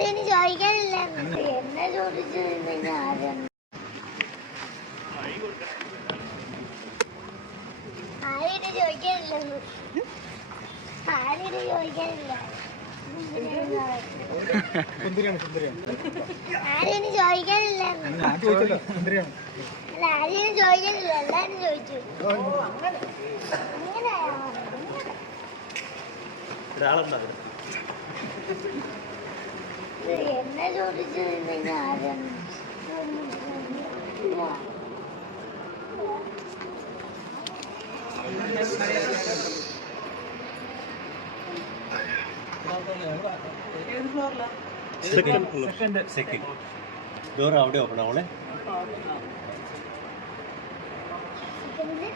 ആരെയും ചോദിക്കാനില്ല. എന്നെ ചോദിച്ചു ആരും ആരെയും ചോദിക്കാനില്ലെന്ന്. ആരെയും ചോദിക്കാനില്ല. ആരെയും ചോദിക്കാനില്ല. അല്ല ആരെയും ചോദിക്കാനില്ല. എല്ലാരും ചോദിച്ചു. എന്നെ ചോദിച്ചു ആരും സെക്കൻഡ് ഡോർ അവിടെ ഓപ്പൺ ആവണേ. സെക്കൻഡ്